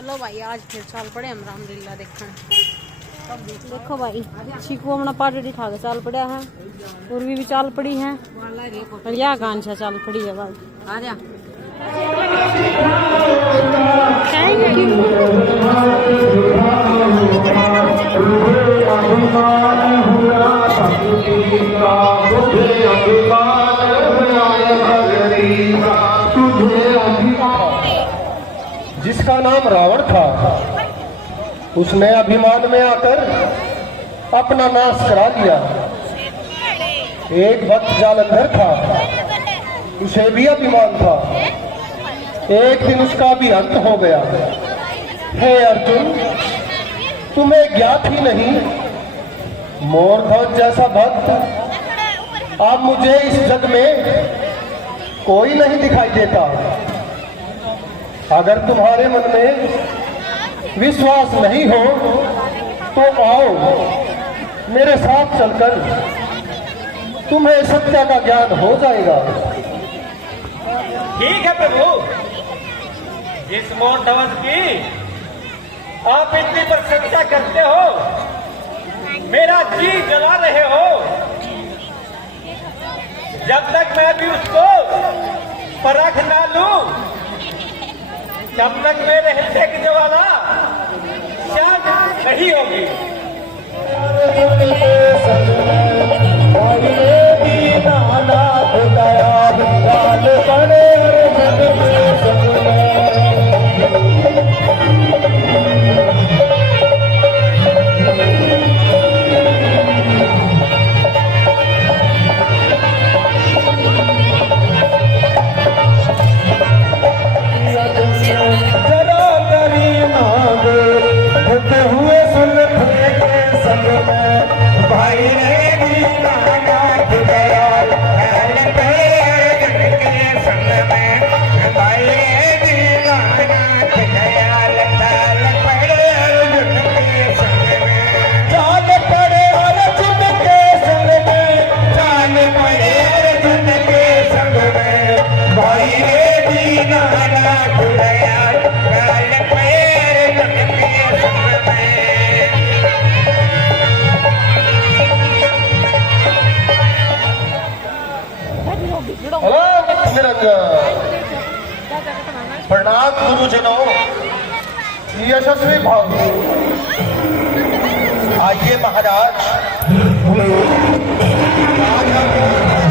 चलो भाई आज फिर चल पड़े हम रामलीला देखने। देखो भाई चीकू अपना पार्टी खा के चल पड़ा है, पूर्वी भी चल पड़ी है और यह कांछा चल पड़ी है भाई। आजा थैंक यू। जिसका नाम रावण था उसने अभिमान में आकर अपना नाश करा दिया। एक वक्त जालंधर था, उसे भी अभिमान था, एक दिन उसका भी अंत हो गया। हे अर्जुन, तुम्हें ज्ञात ही नहीं, मोरध्वज जैसा भक्त अब मुझे इस जग में कोई नहीं दिखाई देता। अगर तुम्हारे मन में विश्वास नहीं हो तो आओ मेरे साथ चलकर तुम्हें सत्य का ज्ञान हो जाएगा। ठीक है प्रभु, इस मोरध्वज की आप इतनी प्रशंसा करते हो, मेरा जी जला रहे हो, जब तक मैं भी उसको परख ना लूं तब तक मेरे हृदय की ज्वाला शांत नहीं होगी। प्रणाम गुरुजनों, यशस्वी भाव। आइए महाराज,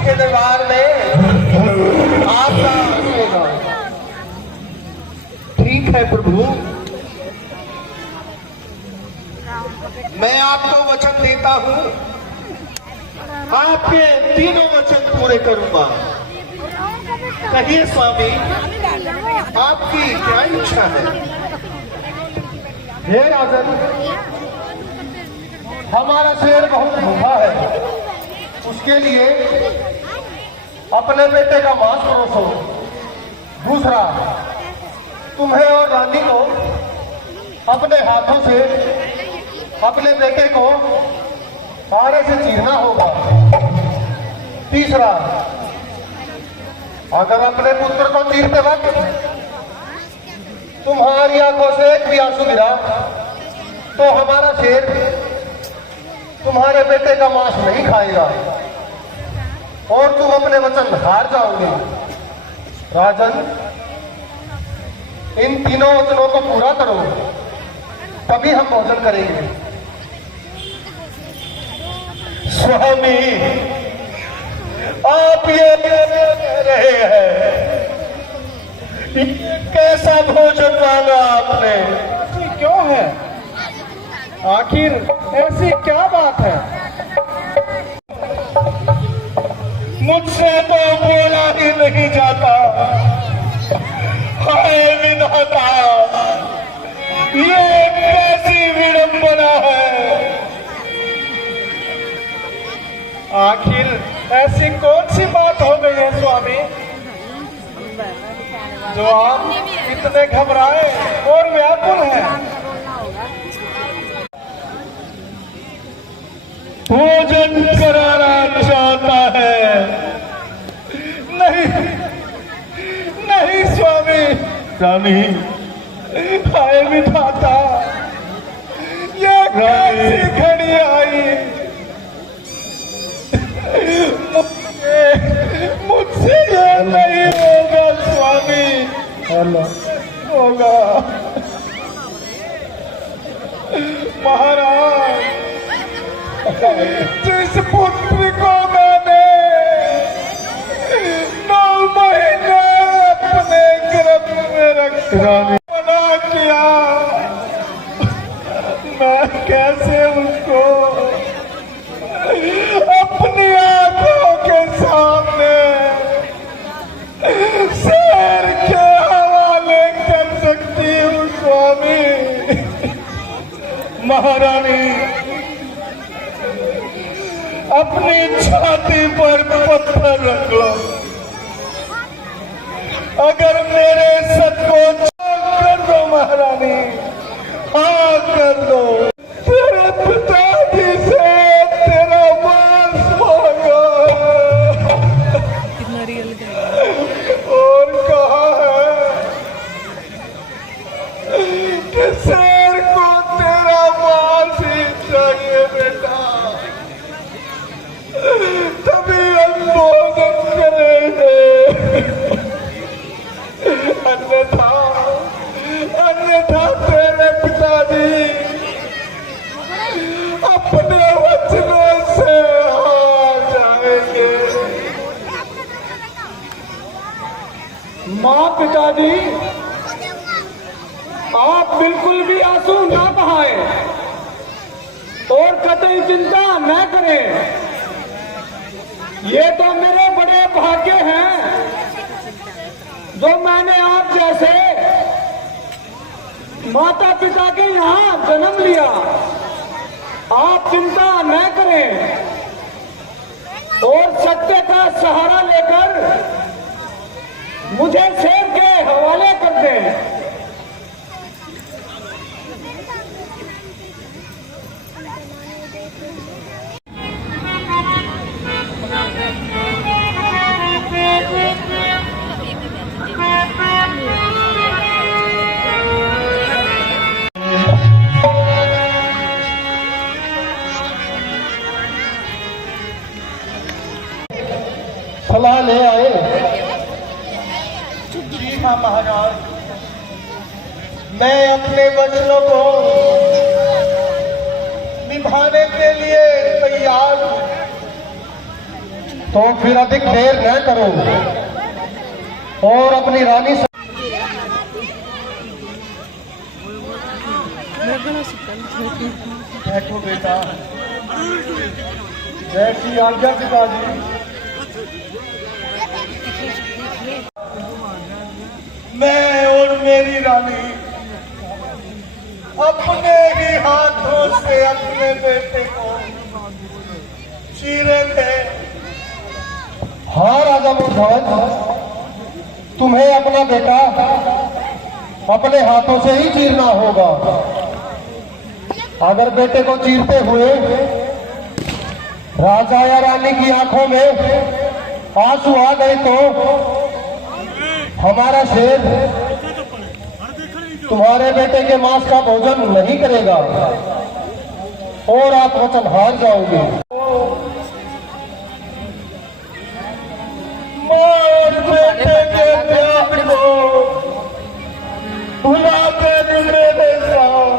के दरबार में आपका ठीक है प्रभु। मैं आपको वचन देता हूँ, आपके तीनों वचन पूरे करूंगा। कहिए स्वामी, आपकी क्या इच्छा है? हे राजन, हमारा शेर बहुत भूखा है, उसके लिए अपने बेटे का मांस परोसो। दूसरा, तुम्हें और रानी को अपने हाथों से अपने बेटे को आड़े से चीरना होगा। तीसरा, अगर अपने पुत्र को चीरते वक्त तुम्हारी आंखों से एक भी आंसू गिरा तो हमारा शेर तुम्हारे बेटे का मांस नहीं खाएगा और तुम अपने वचन हार जाओगे। राजन, इन तीनों वचनों को पूरा करो, तभी हम भोजन करेंगे। स्वामी, आप ये कह रहे हैं, कैसा भोजन मांगा आपने? क्यों है? आखिर ऐसी क्या बात है? मुझसे तो बोला ही नहीं जाता। हाय विधाता, ये कैसी विडंबना है। आखिर ऐसी कौन सी बात हो गई है स्वामी, जो आप इतने घबराए और व्याकुल हैं? भोजन कराना चाहता है। नहीं नहीं स्वामी, स्वामी, हाय हाय विधाता, ये कैसी घड़ी आई। मुझसे ये नहीं होगा स्वामी, होगा महाराज। जिस पुत्र को मैंने 9 महीने अपने गर्भ में रखा बना किया, मैं कैसे उसको अपनी आंखों के सामने शेर के हवाले कर सकती हूँ स्वामी। महारानी, अपनी छाती पर पत्थर रख लो, अगर मेरे सच को कर दो महारानी, हाँ कर दो। तेरे पिताजी से तेरा मांस मांगा और कहा है कि शेर को तेरा मांस ही चाहिए बेटा, तभी हम भोजन करेंगे, अन्यथा तेरे पिताजी अपने वचनों से हार जाएंगे। माँ पिताजी, आप बिल्कुल भी आंसू ना बहाएं और कतई चिंता न करें। ये तो मेरे बड़े भाग्य हैं जो मैंने आप जैसे माता पिता के यहाँ जन्म लिया। आप चिंता न करें और सत्य का सहारा लेकर मुझे शेर के हवाले कर दें। सलाह ले आए। जी हाँ महाराज, मैं अपने वचनों को निभाने के लिए तैयार हूं। तो फिर अधिक देर न करो और अपनी रानी से बैठो बेटा, जैसी आज्ञा पिताजी। मैं और मेरी रानी अपने ही हाथों से अपने बेटे को चीरे थे। हाँ राजा मूर्धज, तुम्हें अपना बेटा अपने हाथों से ही चीरना होगा। अगर बेटे को चीरते हुए राजा या रानी की आंखों में आंसू आ गए तो हमारा शेर तुम्हारे बेटे के मांस का भोजन नहीं करेगा और आप वचन हार जाओगे। मार बेटे के प्यार को भुला कर मेरे साथ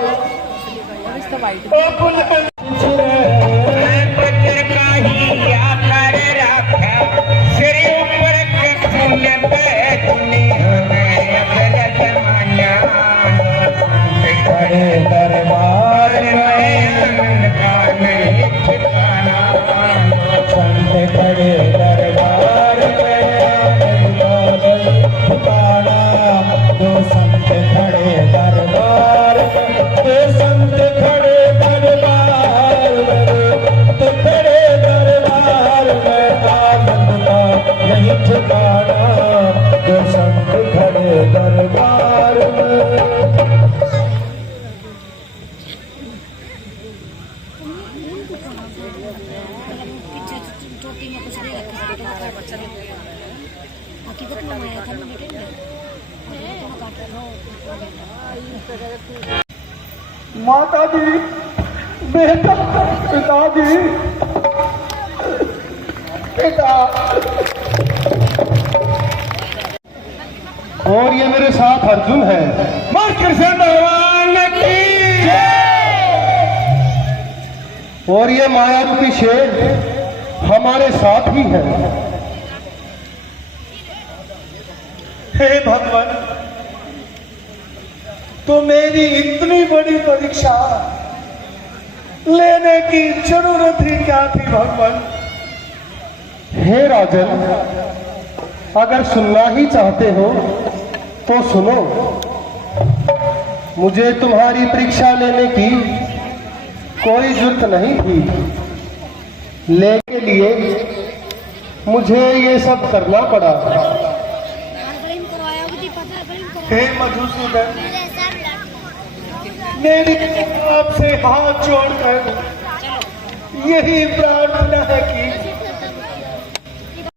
माता जी, बेटा, पिताजी, बेटा। और ये मेरे साथ अर्जुन है। मां कृष्ण भगवान की और ये माया रूपी शेर हमारे साथ ही है। हे भगवान, तो मेरी इतनी बड़ी परीक्षा लेने की जरूरत ही क्या थी भगवान? हे राजन, अगर सुनना ही चाहते हो तो सुनो। मुझे तुम्हारी परीक्षा लेने की कोई जरूरत नहीं थी, लेके लिए मुझे ये सब करना पड़ा। हे मधुसूदन, मेरी आपसे हाथ जोड़कर यही प्रार्थना है कि